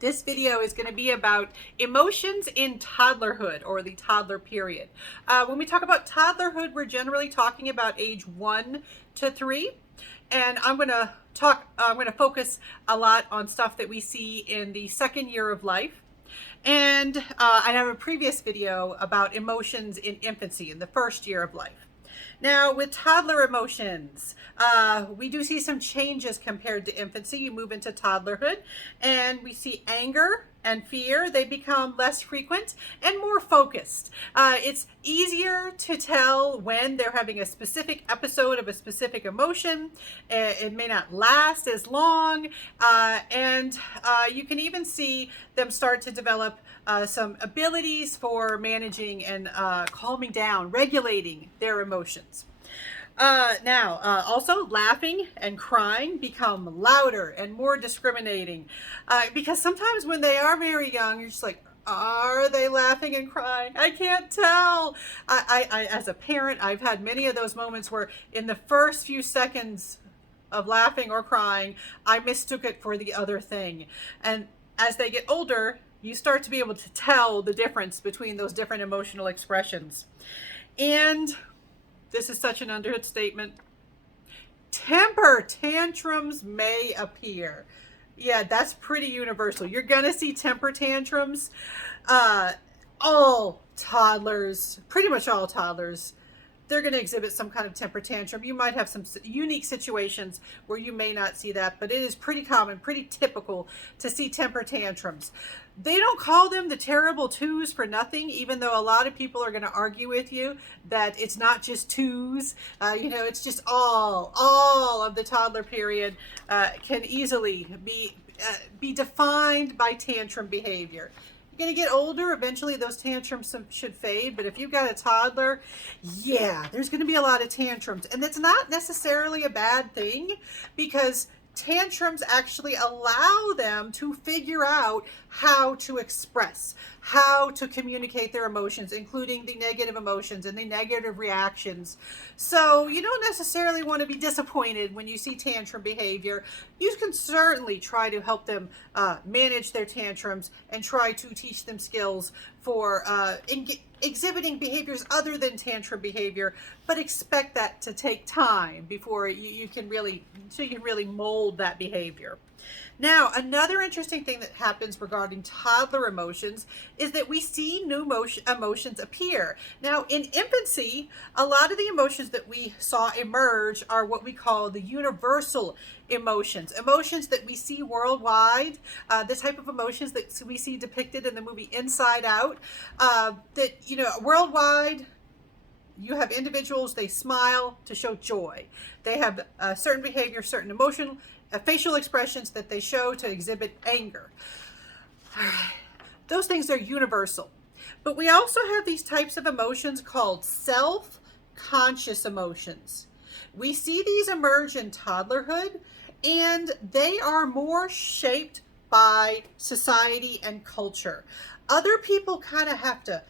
This video is going to be about emotions in toddlerhood, or the toddler period. When we talk about toddlerhood, we're generally talking about age 1 to 3. And I'm going to focus a lot on stuff that we see in the second year of life. And I have a previous video about emotions in infancy, in the first year of life. Now, with toddler emotions, we do see some changes compared to infancy. You move into toddlerhood, and we see anger and fear. They become less frequent and more focused. It's easier to tell when they're having a specific episode of a specific emotion. It may not last as long, and you can even see them start to develop some abilities for managing and calming down, regulating their emotions. Also laughing and crying become louder and more discriminating, because sometimes when they are very young, you're just like, are they laughing and crying? I can't tell. I as a parent, I've had many of those moments where in the first few seconds of laughing or crying, I mistook it for the other thing. And as they get older, you start to be able to tell the difference between those different emotional expressions. And this is such an understatement. Temper tantrums may appear. Yeah, that's pretty universal. You're going to see temper tantrums. All toddlers, pretty much all toddlers, they're going to exhibit some kind of temper tantrum. You might have some unique situations where you may not see that, but it is pretty common, pretty typical to see temper tantrums. They don't call them the terrible twos for nothing, even though a lot of people are going to argue with you that it's not just twos. It's just all of the toddler period can easily be defined by tantrum behavior. Going to get older, eventually those tantrums should fade, but if you've got a toddler, yeah, there's going to be a lot of tantrums, and that's not necessarily a bad thing, because tantrums actually allow them to figure out how to express, how to communicate their emotions, including the negative emotions and the negative reactions. So you don't necessarily want to be disappointed when you see tantrum behavior. You can certainly try to help them manage their tantrums and try to teach them skills for exhibiting behaviors other than tantrum behavior, but expect that to take time before you can really mold that behavior. Now, another interesting thing that happens regarding toddler emotions is that we see new emotions appear. Now, in infancy, a lot of the emotions that we saw emerge are what we call the universal emotions that we see worldwide, the type of emotions that we see depicted in the movie Inside Out, worldwide. You have individuals, they smile to show joy. They have certain behavior, certain emotional, facial expressions that they show to exhibit anger. Those things are universal. But we also have these types of emotions called self-conscious emotions. We see these emerge in toddlerhood, and they are more shaped by society and culture. Other people kind of have to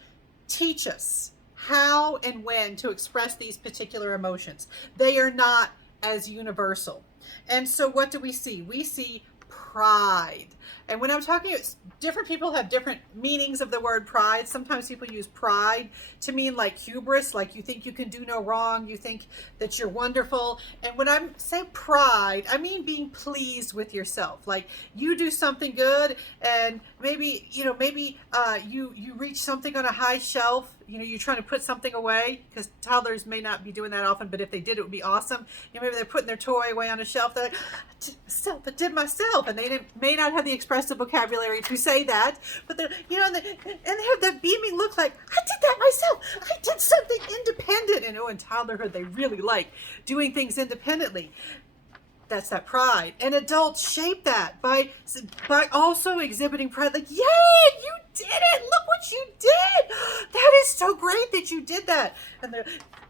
teach us how and when to express these particular emotions. They are not as universal. And so what do we see? We see pride. And when I'm talking, different people have different meanings of the word pride. Sometimes people use pride to mean like hubris, like you think you can do no wrong, you think that you're wonderful. And when I say pride, I mean being pleased with yourself. Like you do something good, and maybe you reach something on a high shelf. You're trying to put something away, because toddlers may not be doing that often, but if they did, it would be awesome. Maybe they're putting their toy away on a shelf. They're like, I did myself, and they may not have the expressive vocabulary to say that, but they're, and they have that beaming look like, I did that myself. I did something independent. And in toddlerhood, they really like doing things independently. That's that pride. And adults shape that by also exhibiting pride, like, yay, you did it. Look what you did. That is so great that you did that. And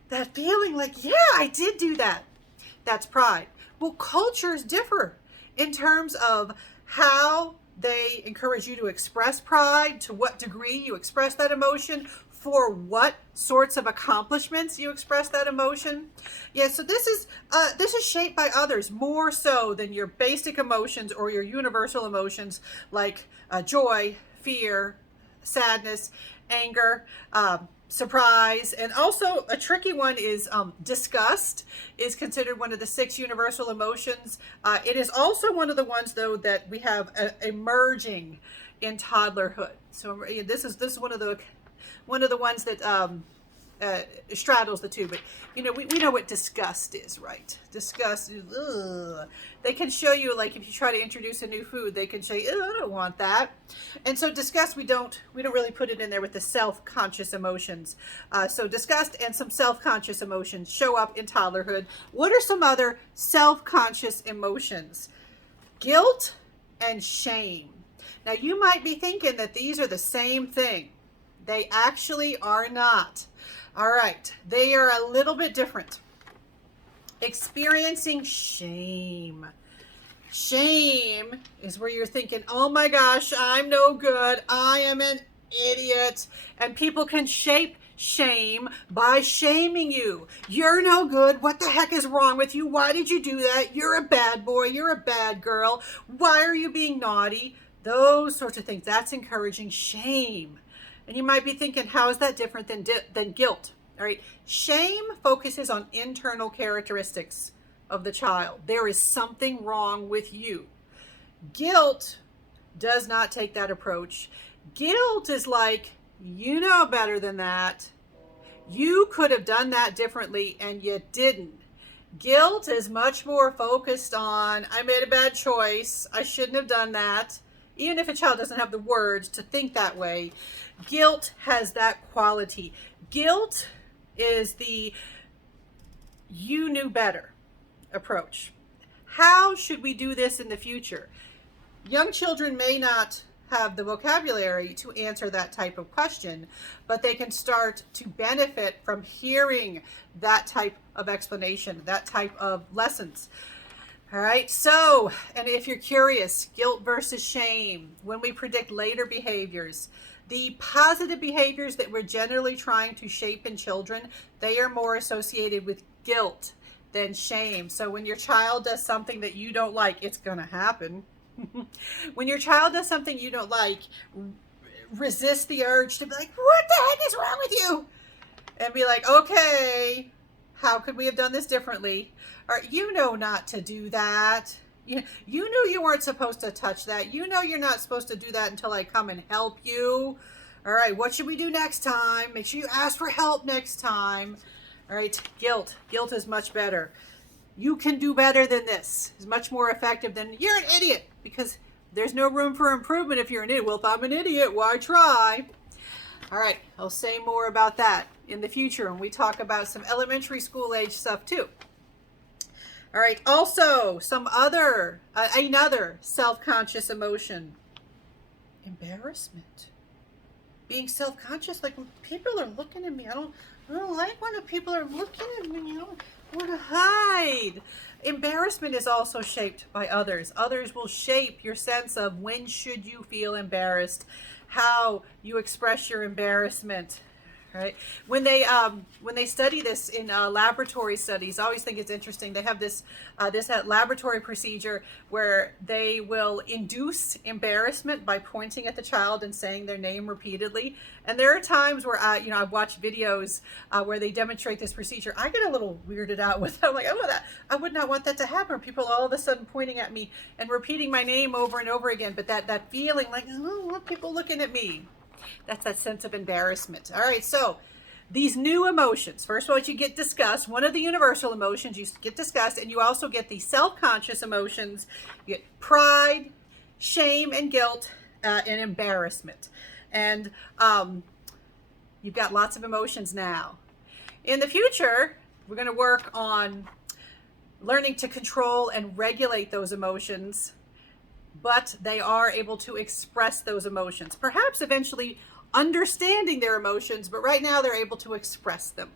that feeling like, yeah, I did do that. That's pride. Well, cultures differ in terms of how they encourage you to express pride, to what degree you express that emotion, for what sorts of accomplishments you express that emotion. Yeah, so this is shaped by others more so than your basic emotions or your universal emotions like joy, fear, sadness, anger, surprise, and also a tricky one is disgust is considered one of the 6 universal emotions. It is also one of the ones, though, that we have emerging in toddlerhood. So this is one of the ones that straddles the two. But we know what disgust is, right? Disgust is, ugh. They can show you, like, if you try to introduce a new food, they can show you, I don't want that. And so disgust, we don't really put it in there with the self-conscious emotions. So disgust and some self-conscious emotions show up in toddlerhood. What are some other self-conscious emotions? Guilt and shame. Now, you might be thinking that these are the same thing. They actually are not. All right, they are a little bit different. Experiencing shame. Shame is where you're thinking, oh my gosh, I'm no good. I am an idiot. And people can shape shame by shaming you. You're no good. What the heck is wrong with you? Why did you do that? You're a bad boy. You're a bad girl. Why are you being naughty? Those sorts of things. That's encouraging shame. And you might be thinking, how is that different than guilt? All right. Shame focuses on internal characteristics of the child. There is something wrong with you. Guilt does not take that approach. Guilt is like, you know better than that. You could have done that differently and you didn't. Guilt is much more focused on, I made a bad choice. I shouldn't have done that. Even if a child doesn't have the words to think that way, guilt has that quality. Guilt is the you knew better approach. How should we do this in the future? Young children may not have the vocabulary to answer that type of question, but they can start to benefit from hearing that type of explanation, that type of lessons. All right, so, and if you're curious, guilt versus shame, when we predict later behaviors, the positive behaviors that we're generally trying to shape in children, they are more associated with guilt than shame. So when your child does something that you don't like, it's going to happen. When your child does something you don't like, resist the urge to be like, what the heck is wrong with you? And be like, okay, how could we have done this differently? Or, you know not to do that. You knew you weren't supposed to touch that. You know you're not supposed to do that until I come and help you. All right, what should we do next time? Make sure you ask for help next time. All right, guilt. Guilt is much better. You can do better than this. It's much more effective than you're an idiot, because there's no room for improvement if you're an idiot. Well, if I'm an idiot, why try? All right, I'll say more about that in the future when we talk about some elementary school age stuff too. All right, also another self-conscious emotion, embarrassment. Being self-conscious, like when people are looking at me, I don't like when people are looking at me, I want to hide. Embarrassment is also shaped by others. Others will shape your sense of when should you feel embarrassed, how you express your embarrassment. Right? When they study this in laboratory studies, I always think it's interesting. They have this laboratory procedure where they will induce embarrassment by pointing at the child and saying their name repeatedly. And there are times where I've watched videos where they demonstrate this procedure. I get a little weirded out with it. I'm like, I would not want that to happen. People all of a sudden pointing at me and repeating my name over and over again. But that feeling like, I don't want people looking at me. That's that sense of embarrassment. All right, so these new emotions. First of all, you get disgust. One of the universal emotions, you get disgust, and you also get the self-conscious emotions. You get pride, shame, and guilt, and embarrassment. And you've got lots of emotions now. In the future, we're going to work on learning to control and regulate those emotions, but they are able to express those emotions. Perhaps eventually understanding their emotions, but right now they're able to express them.